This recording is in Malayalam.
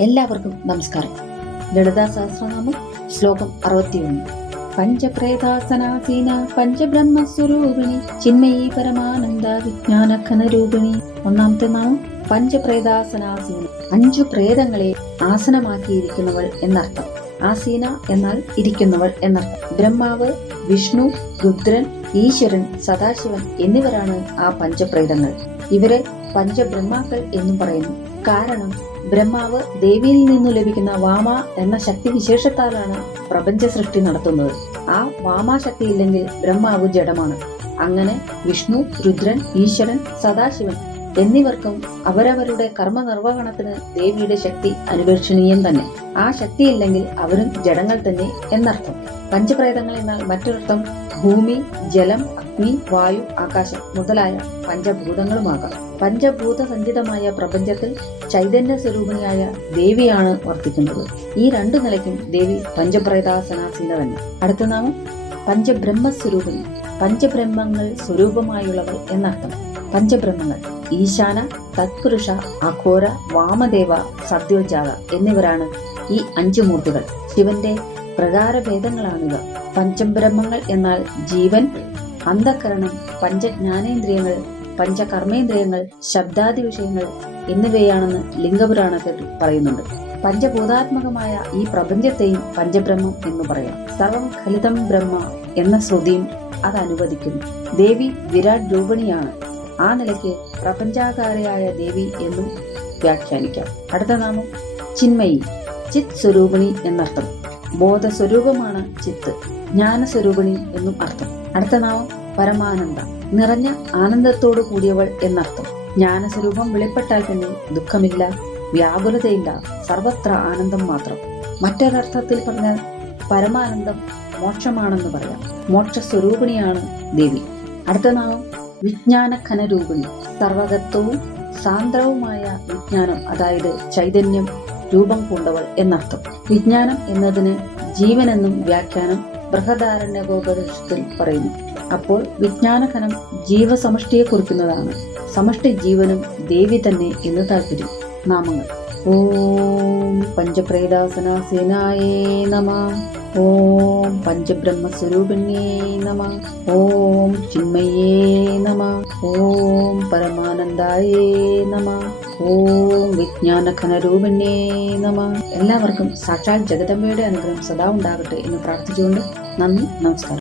എല്ലാവർക്കും നമസ്കാരം. ലളിതാ സഹസ്രനാമം ശ്ലോകം അറുപത്തിയൊന്ന്. പഞ്ചപ്രേതാസനാസീന പഞ്ചബ്രഹ്മസ്വരൂപിണി ചിന്മയി പരമാനന്ദ വിജ്ഞാന ഖനരൂപിണി ഒന്നാമത്തെ നാമം പഞ്ചപ്രേതാസനാസീന. അഞ്ചു പ്രേതങ്ങളെ ആസനമാക്കിയിരിക്കുന്നവൾ എന്നർത്ഥം. ആസീന എന്നാൽ ഇരിക്കുന്നവൾ എന്നർത്ഥം. ബ്രഹ്മാവ് വിഷ്ണു രുദ്രൻ ഈശ്വരൻ സദാശിവൻ എന്നിവരാണ് ആ പഞ്ചപ്രേതങ്ങൾ. ഇവരെ പഞ്ചബ്രഹ്മാക്കൾ എന്നും പറയുന്നു. കാരണം ബ്രഹ്മാവ് ദേവിയിൽ നിന്നു ലഭിക്കുന്ന വാമ എന്ന ശക്തി വിശേഷത്താലാണ് പ്രപഞ്ച സൃഷ്ടി നടത്തുന്നത്. ആ വാമാശക്തി ഇല്ലെങ്കിൽ ബ്രഹ്മാവ് ജഡമാണ്. അങ്ങനെ വിഷ്ണു രുദ്രൻ ഈശ്വരൻ സദാശിവൻ എന്നിവർക്കും അവരവരുടെ കർമ്മ നിർവഹണത്തിന് ദേവിയുടെ ശക്തി അനുപേക്ഷണീയം തന്നെ. ആ ശക്തിയില്ലെങ്കിൽ അവരും ജഡങ്ങൾ തന്നെ എന്നർത്ഥം. പഞ്ചപ്രേതങ്ങൾ എന്നാൽ മറ്റൊരർത്ഥം ഭൂമി ജലം അഗ്നി വായു ആകാശം മുതലായ പഞ്ചഭൂതങ്ങളുമാകാം. പഞ്ചഭൂത സഞ്ചിതമായ പ്രപഞ്ചത്തിൽ ചൈതന്യ സ്വരൂപിണിയായ ദേവിയാണ് വർത്തിക്കുന്നത്. ഈ രണ്ടു നിലയ്ക്കും ദേവി പഞ്ചപ്രേതാസനാസീന തന്നെ അടുത്ത നാമം പഞ്ചബ്രഹ്മസ്വരൂപിണി. പഞ്ചബ്രഹ്മങ്ങൾ സ്വരൂപമായുള്ളവൾ എന്നർത്ഥം. പഞ്ചബ്രഹ്മങ്ങൾ ഈശാന തത്പുരുഷ അഘോര വാമദേവ സദ്യോജാത എന്നിവരാണ് ഈ അഞ്ചു മൂർത്തികൾ. ശിവന്റെ പ്രകാരഭേദങ്ങളാണിവ. പഞ്ചബ്രഹ്മങ്ങൾ എന്നാൽ ജീവൻ അന്ധകരണം പഞ്ചജ്ഞാനേന്ദ്രിയങ്ങൾ പഞ്ചകർമ്മേന്ദ്രിയങ്ങൾ ശബ്ദാദി വിഷയങ്ങൾ എന്നിവയാണെന്ന് ലിംഗപുരാണത്തിൽ പറയുന്നുണ്ട്. പഞ്ചഭൂതാത്മകമായ ഈ പ്രപഞ്ചത്തെയും പഞ്ചബ്രഹ്മം എന്ന് പറയാം. സർവം ഖലിതം ബ്രഹ്മ എന്ന ശ്രുതിയും അത് അനുവദിക്കുന്നു. ദേവി വിരാട് രൂപിണിയാണ്. ആ നിലയ്ക്ക് പ്രപഞ്ചാകാരയായ ദേവി എന്നും വ്യാഖ്യാനിക്കാം. അടുത്ത നാമം ചിന്മയി ചിത് സ്വരൂപിണി എന്നർത്ഥം. ബോധസ്വരൂപമാണ് ചിത്ത് ജ്ഞാനസ്വരൂപിണി എന്നും അർത്ഥം. അടുത്ത നാമം പരമാനന്ദ നിറഞ്ഞ ആനന്ദത്തോടു കൂടിയവൾ എന്നർത്ഥം. ജ്ഞാനസ്വരൂപം വെളിപ്പെട്ടാൽ പിന്നെ ദുഃഖമില്ല വ്യാകുലതയില്ല സർവത്ര ആനന്ദം മാത്രം. മറ്റൊരർത്ഥത്തിൽ പറഞ്ഞാൽ പരമാനന്ദം മോക്ഷമാണെന്ന് പറയാം. മോക്ഷസ്വരൂപിണിയാണ് ദേവി. അടുത്ത നാമം വിജ്ഞാന ഖനരൂപിണി സർവകത്വവും സാന്ദ്രവുമായ വിജ്ഞാനം അതായത് ചൈതന്യം രൂപം കൊണ്ടവൾ എന്നർത്ഥം. വിജ്ഞാനം എന്നതിന് ജീവനെന്നും വ്യാഖ്യാനം ബൃഹദാരണ്യകോപനിഷത്തിൽ പറയുന്നു. അപ്പോൾ വിജ്ഞാനഘനം ജീവസമഷ്ടിയെ കുറിക്കുന്നതാണ്. സമഷ്ടി ജീവനും ദേവി തന്നെ എന്ന് താല്പര്യം. നാമങ്ങൾ. ഓം പഞ്ചപ്രേതാസനാസേനായേ നമ. ഓം പഞ്ചബ്രഹ്മസ്വരൂപിണ്യേ നമ. ഓം ചിന്മയേ നമ. ഓം പരമാനന്ദായേ നമ. ഓം വിജ്ഞാനഘനരൂപിണ്യേ നമ. എല്ലാവർക്കും സാക്ഷാൽ ജഗദമ്പയുടെ അനുഗ്രഹം സദാ ഉണ്ടാകട്ടെ എന്ന് പ്രാർത്ഥിച്ചുകൊണ്ട് നന്ദി നമസ്കാരം.